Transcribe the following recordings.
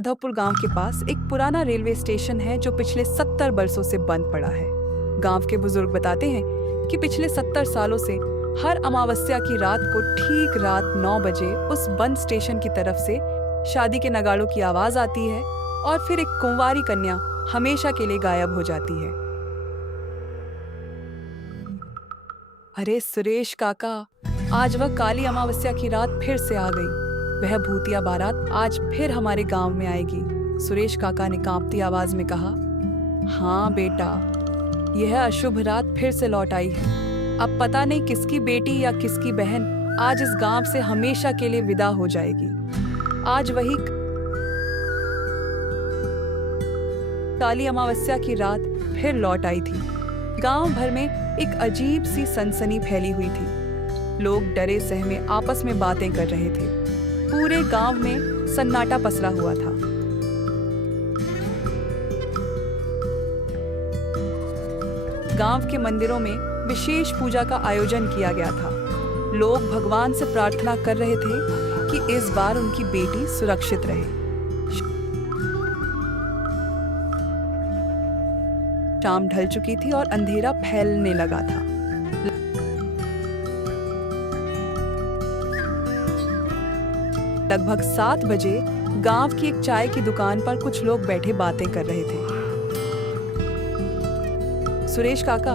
माधवपुर गांव के पास एक पुराना रेलवे स्टेशन है जो पिछले 70 बरसों से बंद पड़ा है। गांव के बुजुर्ग बताते हैं कि पिछले 70 सालों से हर अमावस्या की रात को ठीक रात 9 बजे उस बंद स्टेशन की तरफ से शादी के नगाड़ों की आवाज आती है और फिर एक कुंवारी कन्या हमेशा के लिए गायब हो जाती है। अरे सुरेश काका, आज वह काली अमावस्या की रात फिर से आ गई। वह भूतिया बारात आज फिर हमारे गांव में आएगी। सुरेश काका ने कांपती आवाज में कहा। हाँ बेटा, यह अशुभ रात फिर से लौट आई है। अब पता नहीं किसकी बेटी या किसकी बहन आज इस गांव से हमेशा के लिए विदा हो जाएगी। आज वही काली अमावस्या की रात फिर लौट आई थी। गांव भर में एक अजीब सी सनसनी फैली हुई थी। लोग डरे सहमे आपस में बातें कर रहे थे। पूरे गांव में सन्नाटा पसरा हुआ था। गांव के मंदिरों में विशेष पूजा का आयोजन किया गया था। लोग भगवान से प्रार्थना कर रहे थे कि इस बार उनकी बेटी सुरक्षित रहे। शाम ढल चुकी थी और अंधेरा फैलने लगा था। लगभग 7 बजे गांव की एक चाय की दुकान पर कुछ लोग बैठे बातें कर रहे थे। सुरेश काका,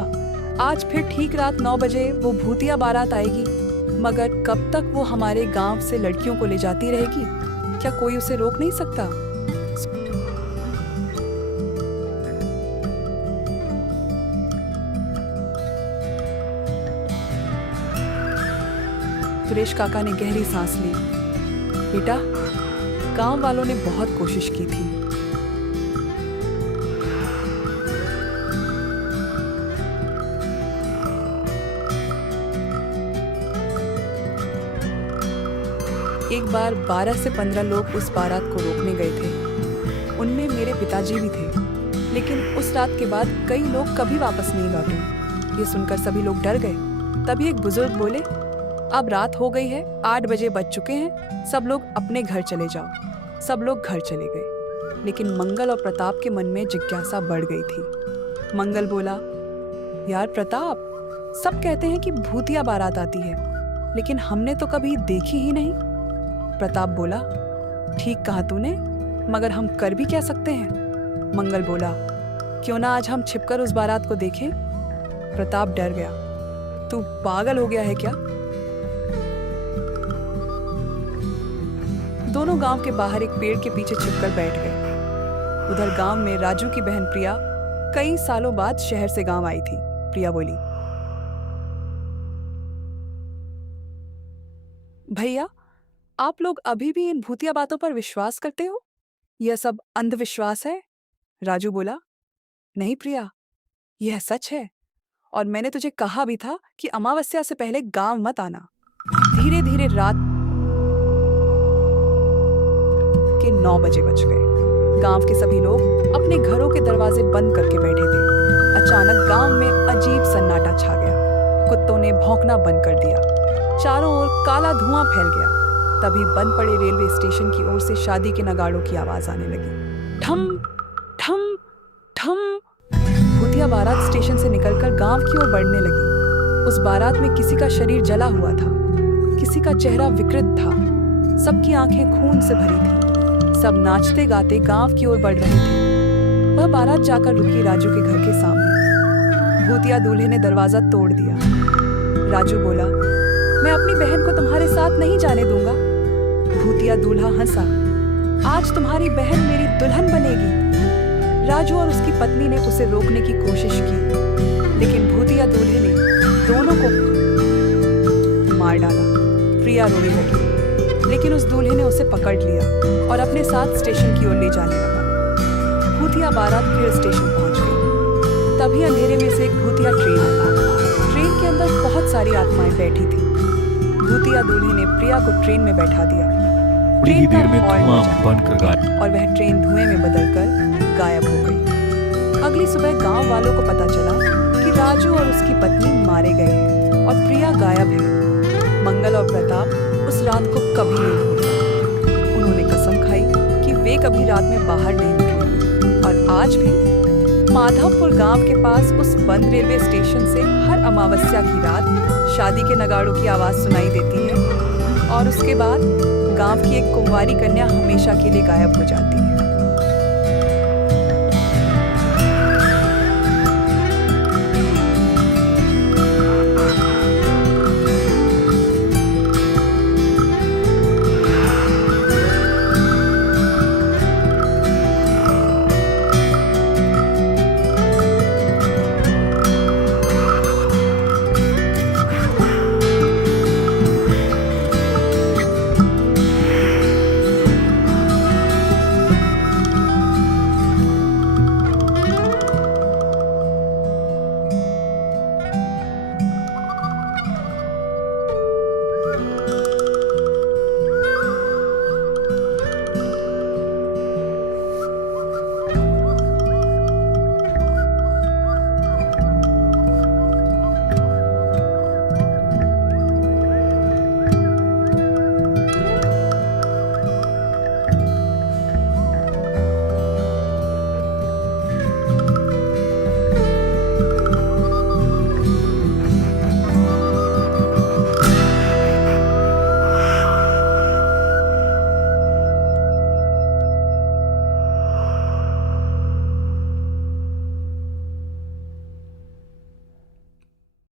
आज फिर ठीक रात 9 बजे वो भूतिया बारात आएगी, मगर कब तक वो हमारे गांव से लड़कियों को ले जाती रहेगी? क्या कोई उसे रोक नहीं सकता? सुरेश काका ने गहरी सांस ली। बेटा, गांव वालों ने बहुत कोशिश की थी। एक बार 12 से 15 लोग उस बारात को रोकने गए थे। उनमें मेरे पिताजी भी थे, लेकिन उस रात के बाद कई लोग कभी वापस नहीं लौटे। ये सुनकर सभी लोग डर गए। तभी एक बुजुर्ग बोले, अब रात हो गई है, 8 बजे बज चुके हैं, सब लोग अपने घर चले जाओ। सब लोग घर चले गए, लेकिन मंगल और प्रताप के मन में जिज्ञासा बढ़ गई थी। मंगल बोला, यार प्रताप, सब कहते हैं कि भूतिया बारात आती है, लेकिन हमने तो कभी देखी ही नहीं। प्रताप बोला, ठीक कहा तूने, मगर हम कर भी क्या सकते हैं? मंगल बोला, क्यों ना आज हम छिपकर उस बारात को देखें? प्रताप डर गया, तू पागल हो गया है क्या? दोनों गांव के बाहर एक पेड़ के पीछे छिपकर बैठ गए। उधर गांव में राजू की बहन प्रिया कई सालों बाद शहर से गांव आई थी। प्रिया बोली, भैया, आप लोग अभी भी इन भूतिया बातों पर विश्वास करते हो? यह सब अंधविश्वास है? राजू बोला, नहीं प्रिया, यह सच है, और मैंने तुझे कहा भी था कि अमावस्या से पहले गांव मत आना। धीरे धीरे रात के 9 बजे बज गए। गांव के सभी लोग अपने घरों के दरवाजे बंद करके बैठे थे। अचानक गांव में अजीब सन्नाटा छा गया। कुत्तों ने भौंकना बंद कर दिया। चारों ओर काला धुआं फैल गया। तभी बंद पड़े रेलवे स्टेशन की ओर से शादी के नगाड़ों की आवाज आने लगी। ठम ठम ठम। भूतिया बारात स्टेशन से निकलकर गांव की ओर बढ़ने लगी। उस बारात में किसी का शरीर जला हुआ था, किसी का चेहरा विकृत था, सबकी आंखें खून से भरी थी। सब नाचते गाते गांव की ओर बढ़ रहे थे। वह बारात जाकर रुकी राजू के घर के सामने। भूतिया दूल्हे ने दरवाजा तोड़ दिया। राजू बोला, मैं अपनी बहन को तुम्हारे साथ नहीं जाने दूंगा। भूतिया दूल्हा हंसा, आज तुम्हारी बहन मेरी दुल्हन बनेगी। राजू और उसकी पत्नी ने उसे रोकने की कोशिश की, लेकिन भूतिया दूल्हे ने दोनों को मार डाला। प्रिया रोने लगी, लेकिन उस दूल्हे ने उसे पकड़ लिया और अपने साथ स्टेशन की ओर ले जाने लगा। भूतिया बारात फिर स्टेशन पहुंच गई। तभी अंधेरे में से एक भूतिया ट्रेन आई। ट्रेन के अंदर बहुत सारी आत्माएं बैठी थी। भूतिया दूल्हे ने प्रिया को ट्रेन में बैठा दिया। ट्रेन देर में धुआं बंद कर गायब, और वह ट्रेन धुएं में बदलकर गायब हो गई। अगली सुबह गांव वालों को पता चला कि राजू और उसकी पत्नी मारे गए हैं और प्रिया गायब है। मंगल और प्रताप उस रात को कभी नहीं भूले। उन्होंने कसम खाई कि वे कभी रात में बाहर नहीं निकले। और आज भी माधवपुर गांव के पास उस बंद रेलवे स्टेशन से हर अमावस्या की रात शादी के नगाड़ों की आवाज़ सुनाई देती है और उसके बाद गांव की एक कुंवारी कन्या हमेशा के लिए गायब हो जाती है।